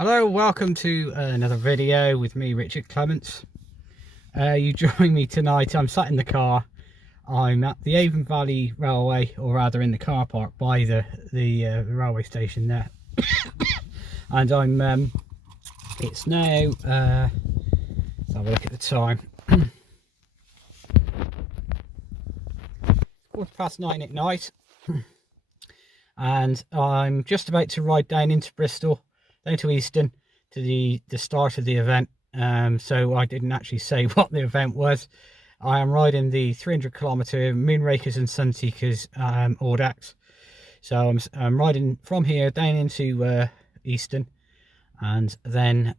Hello, welcome to another video with me, Richard Clements. You join me tonight. I'm sat in the car. I'm at the Avon Valley Railway, or rather in the car park by the railway station there. And I'm it's now let's have a look at the time. 9:15 at night, and I'm just about to ride down into Bristol, down to Easton, to the start of the event. So I didn't actually say what the event was. I am riding the 300-kilometer Moonrakers and Sunseekers Audax. So I'm riding from here down into Easton, and then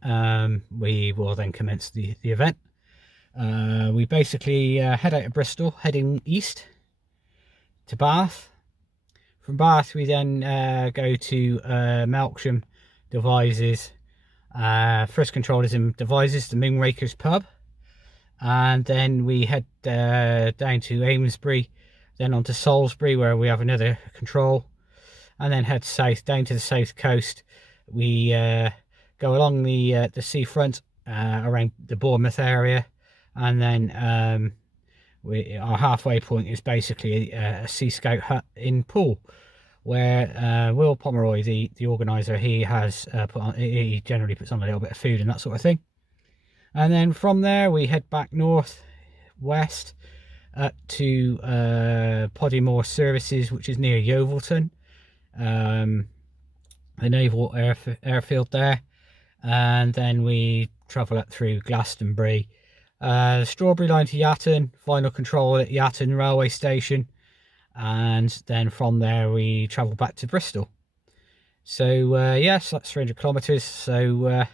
we will then commence the event. We basically head out of Bristol, heading east to Bath. From Bath we then go to Melksham Devizes. First control is in Devizes, the Moonrakers pub, and then we head down to Amesbury, then on to Salisbury where we have another control, and then head south down to the south coast. We go along the seafront around the Bournemouth area, and then our halfway point is basically a Sea Scout hut in Poole, where Will Pomeroy, the organizer, he has he generally puts on a little bit of food and that sort of thing. And then from there we head back north west up to Podymore Services, which is near Yeovilton, the naval airfield there. And then we travel up through Glastonbury, Strawberry Line to Yatton, final control at Yatton railway station, and then from there we travel back to Bristol. So yes, that's 300 kilometers. So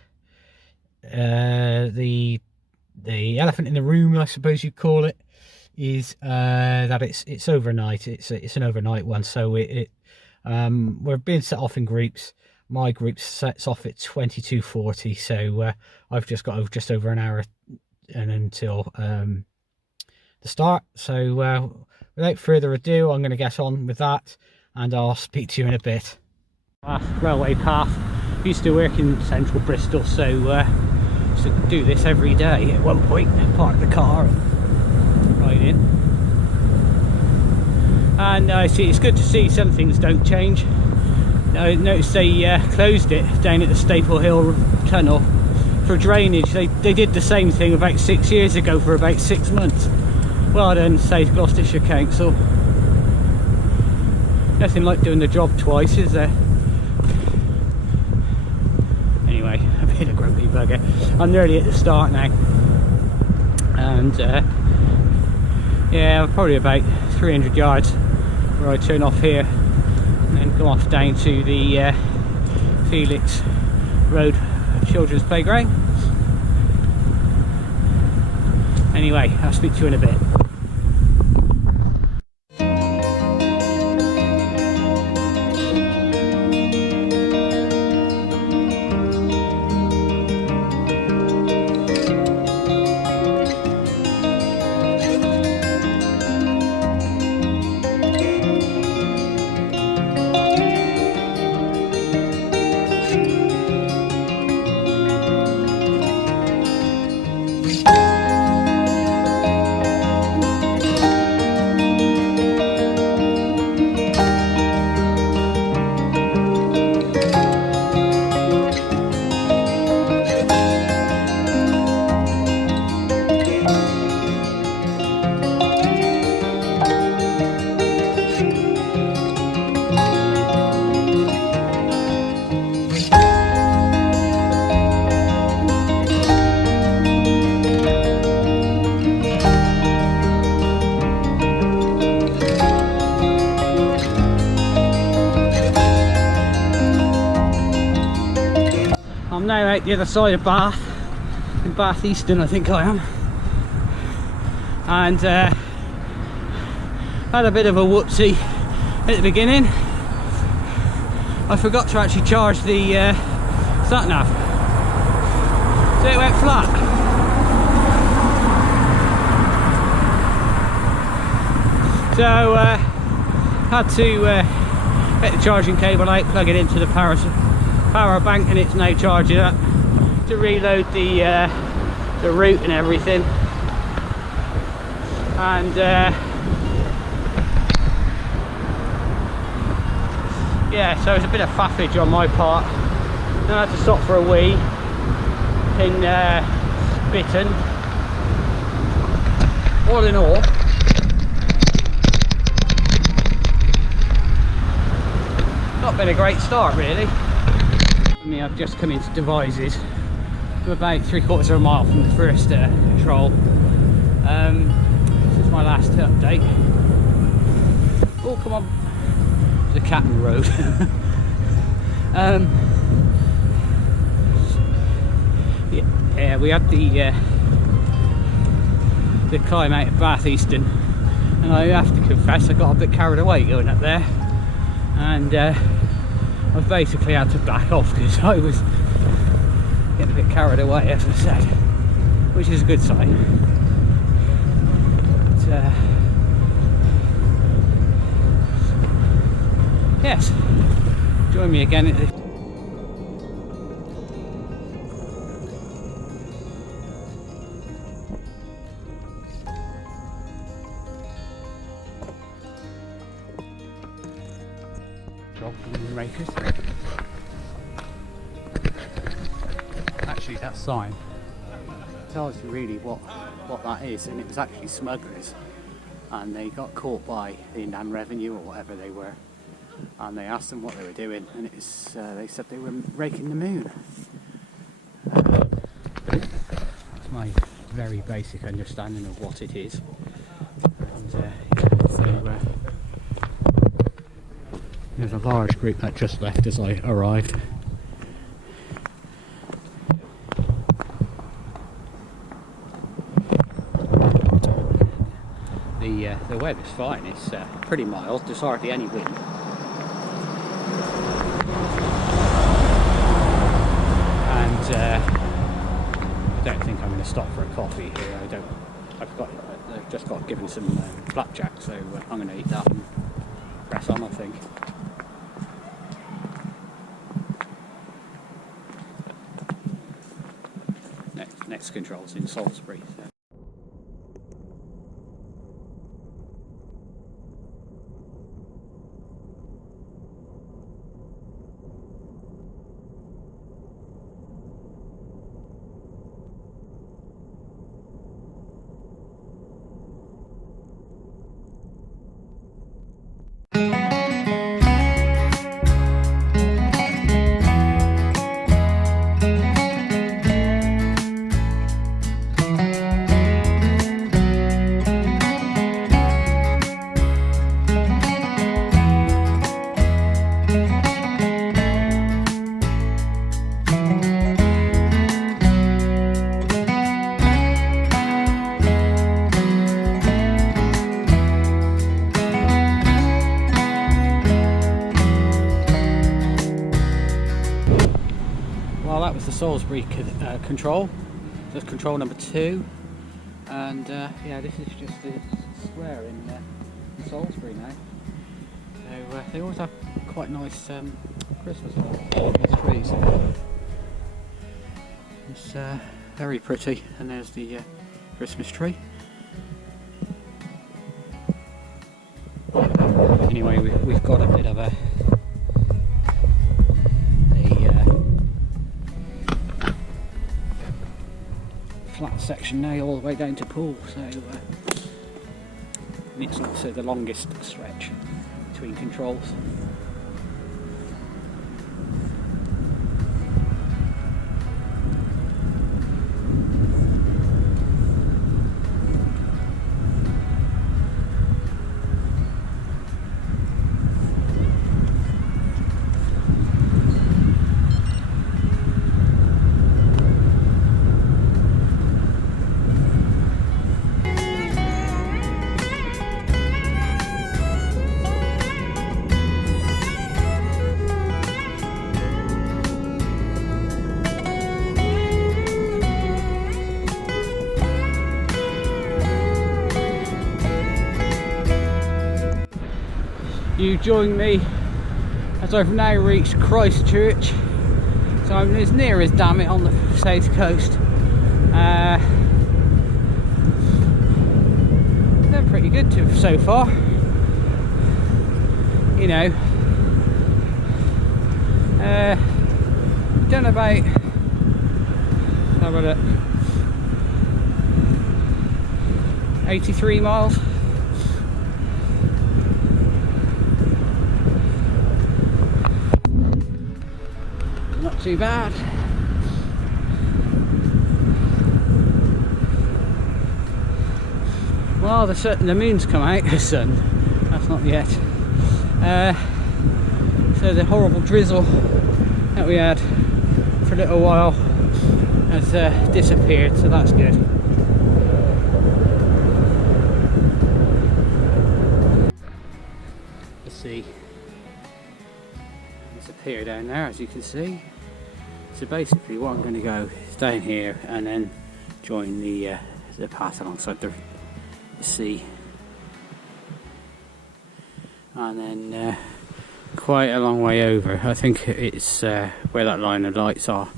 the elephant in the room, I suppose you'd call it, is that it's overnight. It's an overnight one. So we're being set off in groups. My group sets off at 22:40. So I've just got just over an hour and until the start. So without further ado, I'm going to get on with that, and I'll speak to you in a bit. Railway path. Used to work in central Bristol, so used to do this every day at one point. Park the car and ride in, and it's good to see some things don't change. I noticed they closed it down at the Staple Hill tunnel for drainage. They did the same thing about 6 years ago for about 6 months. Well done, South Gloucestershire Council. Nothing like doing the job twice, is there? Anyway, a bit of grumpy bugger. I'm nearly at the start now, and yeah, probably about 300 yards where I turn off here and then go off down to the Felix Road Children's Playground. Anyway, I'll speak to you in a bit. I'm now out the other side of Bath, in Bath Easton I think I am, and had a bit of a whoopsie at the beginning. I forgot to actually charge the sat nav, so it went flat. So had to get the charging cable out, plug it into the power power bank, and it's now charging up to reload the route and everything. And yeah, so it's a bit of faffage on my part. Then I had to stop for a wee in Bitten. All in all, not been a great start really. I mean, I've just come into Devizes. I'm about 3/4 of a mile from the first control. This is my last update. Oh, come on. There's a cat in the road. Yeah, we had the climb out of Bath Easton, and I have to confess I got a bit carried away going up there, and I basically had to back off because I was getting a bit carried away, as I said, which is a good sign. But, yes, join me again at the Moonrakers. Actually, that sign tells you really what that is, and it was actually smugglers, and they got caught by the Inland Revenue or whatever they were, and they asked them what they were doing, and it was they said they were raking the moon. That's my very basic understanding of what it is. And there's a large group that just left as I arrived. The weather's fine, it's pretty mild, there's hardly any wind. And I don't think I'm going to stop for a coffee here. I've just got given some flapjack, so I'm going to eat that and press on, I think. Next control's in Salisbury. So. Well, that was the Salisbury control. That's control number 2, and yeah, this is just the square in Salisbury now. So they always have quite nice Christmas trees. It's very pretty, and there's the Christmas tree. Anyway, we've got a bit of a flat section now all the way down to Poole, so and it's also the longest stretch between controls. You join me as I've now reached Christchurch, So I'm as near as Damn on the south coast. They're pretty good so far. You know, done about, how about it, 83 miles. Not too bad. Well, the moon's come out, the sun, that's not yet. So the horrible drizzle that we had for a little while has disappeared, so that's good. The sea disappear down there, as you can see. So basically what I'm going to go is down here and then join the path alongside the sea, and then quite a long way over. I think it's where that line of lights are.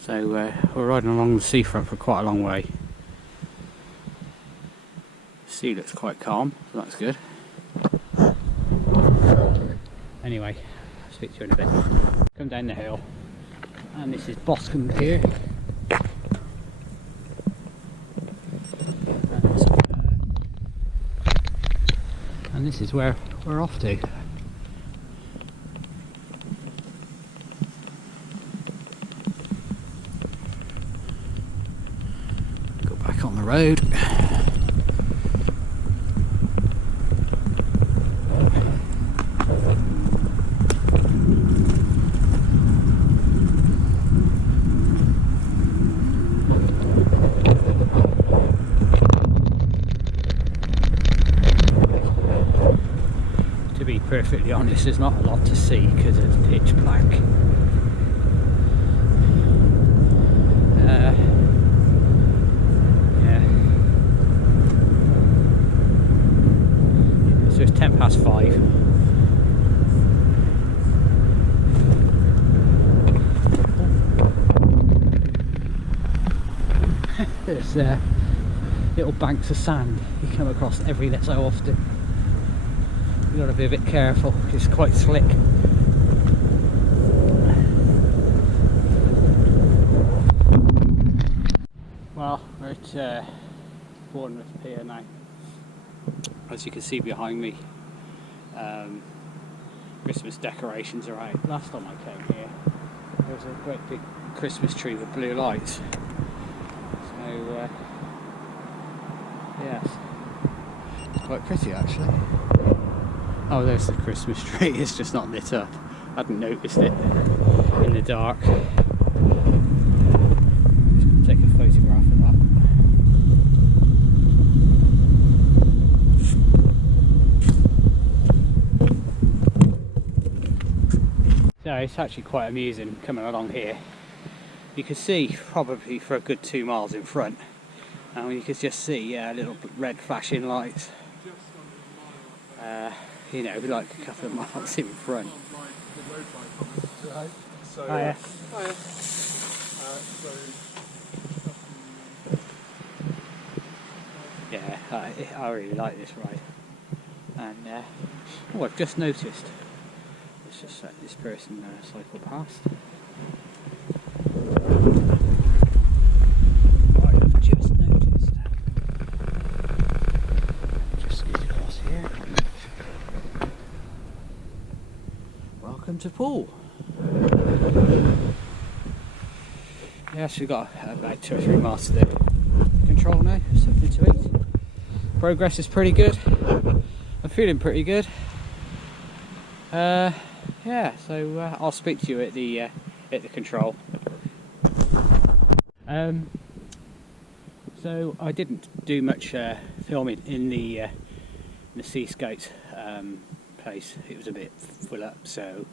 So we're riding along the seafront for quite a long way. The sea looks quite calm, so that's good. Anyway, I'll speak to you in a bit. Come down the hill, and this is Boscombe Pier. And this is where we're off to. Go back on the road. To be perfectly honest, there's not a lot to see because it's pitch black. Yeah. So it's 5:10. There's little banks of sand you come across every so often. You've got to be a bit careful, it's quite slick. Well, we're at Bournemouth Pier now. As you can see behind me, Christmas decorations are out. Last time I came here, there was a great big Christmas tree with blue lights. So, yes, it's quite pretty actually. Oh, there's the Christmas tree, it's just not lit up. I hadn't noticed it in the dark. I'm just going to take a photograph of that. So it's actually quite amusing coming along here. You can see probably for a good 2 miles in front, and you can just see little red flashing lights. You know, like a couple of miles in front. So, oh, yeah. Yeah, I really like this ride. And oh, I've just noticed. Let's just let this person cycle past. Right, I've just noticed. Just scoot across here. Welcome to Poole. Yes, we've got about 2 or 3 miles to the control now, something to eat. Progress is pretty good. I'm feeling pretty good. Yeah, so I'll speak to you at the control. So I didn't do much filming in the Seascapes place. It was a bit full up, so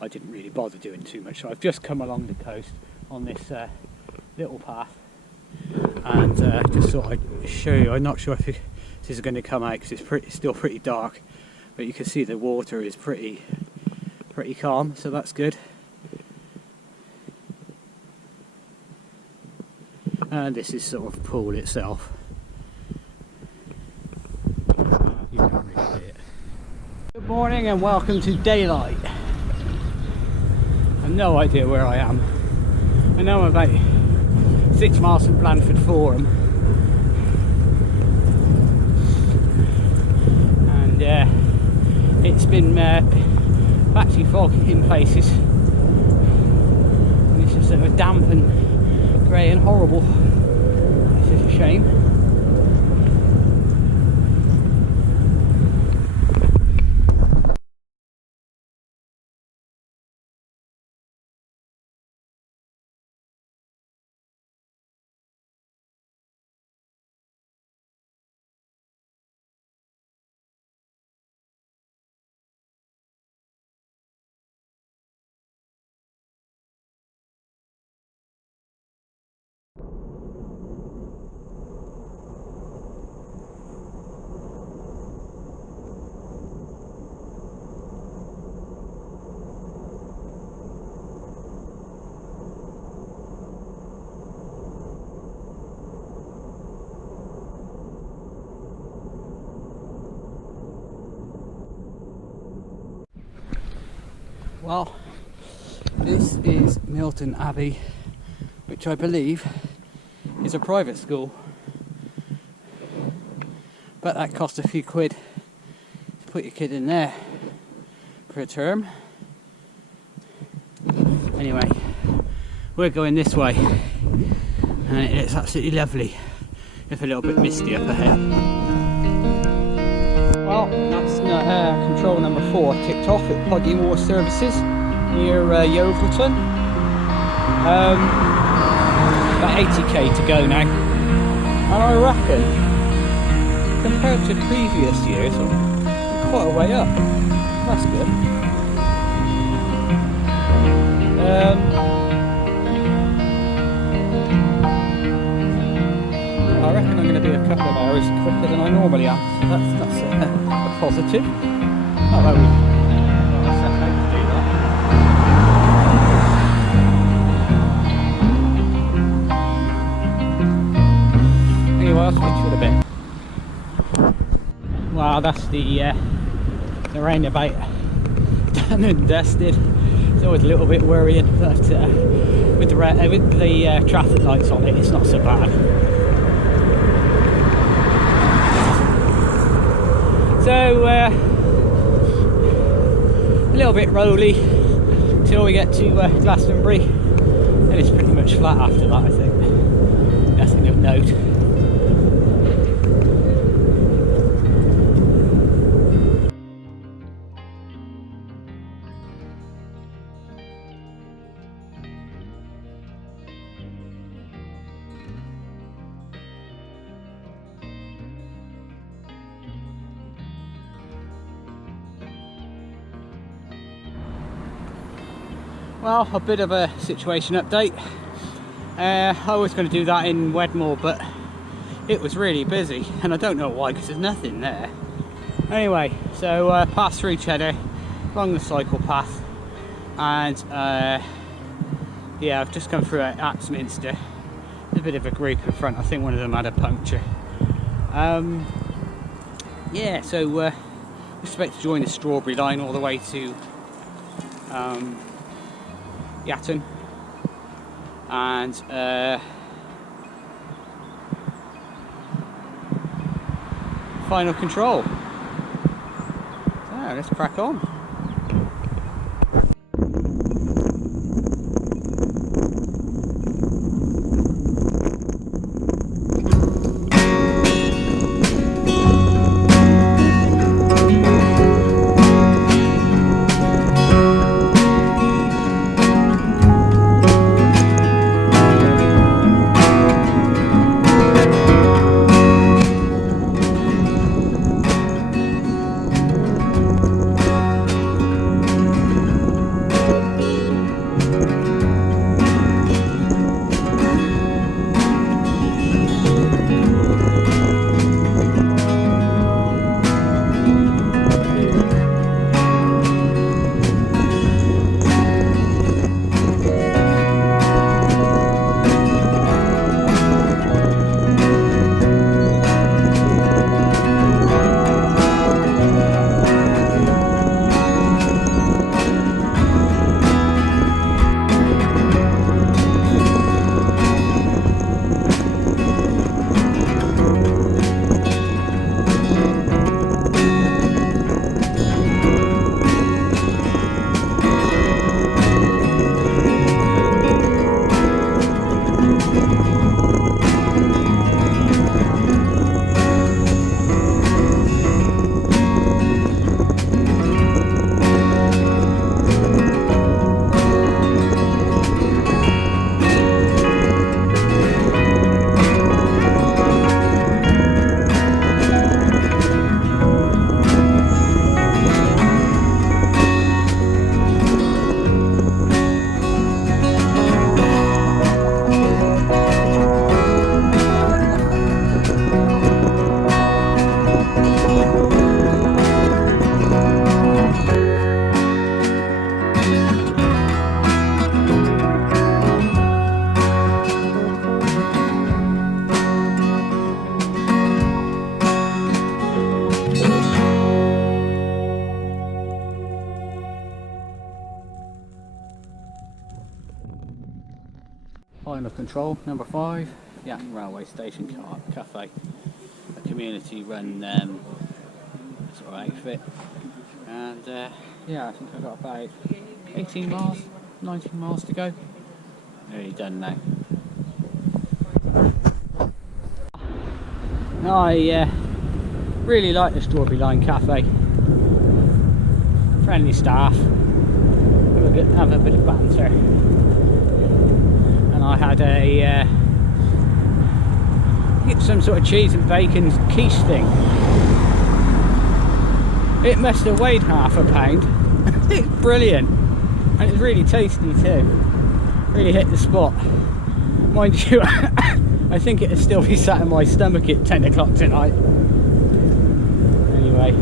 I didn't really bother doing too much. So I've just come along the coast on this little path, and just thought I'd show you. I'm not sure if this is going to come out because it's still pretty dark, but you can see the water is pretty calm, so that's good. And this is sort of Poole itself. You can't really see it. Good morning and welcome to daylight. I've no idea where I am. I know I'm about 6 miles from Blandford Forum. And it's been patchy fog in places. And it's just sort of damp and grey and horrible. It's just a shame. Well, this is Milton Abbey, which I believe is a private school, but that costs a few quid to put your kid in there for a term. Anyway, we're going this way and it's absolutely lovely, if a little bit misty up ahead. Well, that's control number 4 ticked off at Plugging Water Services near Yeovilton. About 80k to go now, and I reckon compared to previous years I'm quite a way up. That's good. I reckon I'm going to be a couple of hours quicker than I normally am, so that's a positive. Although we set out to do that. Anyway, I'll switch for a bit. Well, that's the roundabout done and dusted. It's always a little bit worrying, but with the traffic lights on it, it's not so bad. So a little bit rolly till we get to Glastonbury, and it's pretty much flat after that, I think. Nothing of note. Well, a bit of a situation update. I was going to do that in Wedmore, but it was really busy, and I don't know why, because there's nothing there. Anyway, so passed through Cheddar, along the cycle path, and yeah, I've just come through at Axminster. There's a bit of a group in front. I think one of them had a puncture. Yeah, so expect to join the Strawberry line all the way to Yatton, and final control. So let's crack on. Final control, number 5, the Acton Railway Station Cafe, a community run sort of outfit, and yeah, I think I've got about 18 miles, 19 miles to go. Nearly done now. I really like the Strawberry Line Cafe. Friendly staff, have a bit of banter, and I had some sort of cheese and bacon quiche thing. It must have weighed half a pound. It's brilliant, and it's really tasty too. Really hit the spot. Mind you, I think it'll still be sat in my stomach at 10 o'clock tonight. Anyway.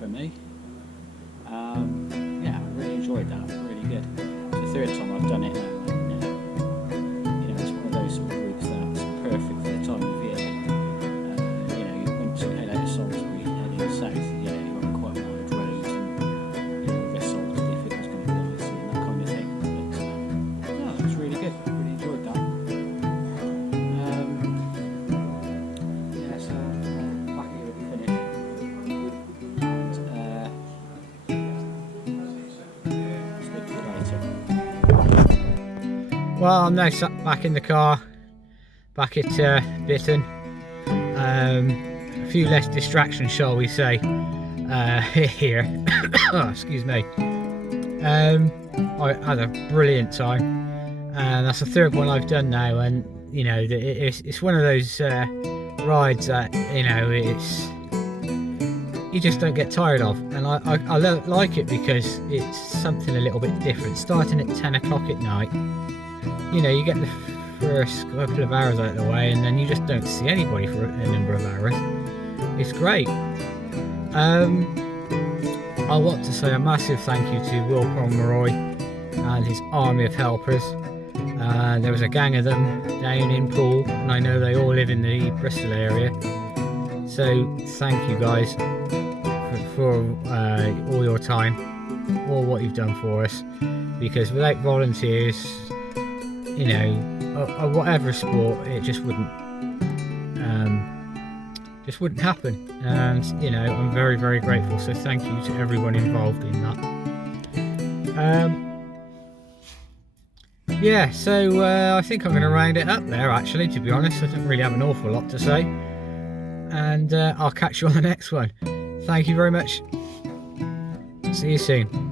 For me, yeah, I really enjoyed that. Really good. It's the 3rd time I've done it now, and you know, it's one of those sort of routes that's perfect for the time of year. You know, once you head out of Salisbury, heading south, you know, you're on quite wide roads, and you know, there's salt if it was going to be icy and that kind of thing. But no, it was really good. Really enjoyed that. Yeah, so back here at the finish. Well, I'm now sat back in the car, back at Bitton. A few less distractions, shall we say, here. Oh, excuse me. I had a brilliant time, and that's the 3rd one I've done now. And you know, it's one of those rides that, you know, you just don't get tired of, and I like it because it's something a little bit different. Starting at 10 o'clock at night. You know, you get the first couple of hours out of the way, and then you just don't see anybody for a number of hours. It's great. I want to say a massive thank you to Will Pomeroy and his army of helpers. There was a gang of them down in Poole, and I know they all live in the Bristol area. So thank you guys for all your time, all what you've done for us, because without volunteers, you know, whatever sport, it just wouldn't happen. And you know, I'm very, very grateful. So thank you to everyone involved in that. Yeah, so I think I'm going to round it up there. Actually, to be honest, I don't really have an awful lot to say, and I'll catch you on the next one. Thank you very much. See you soon.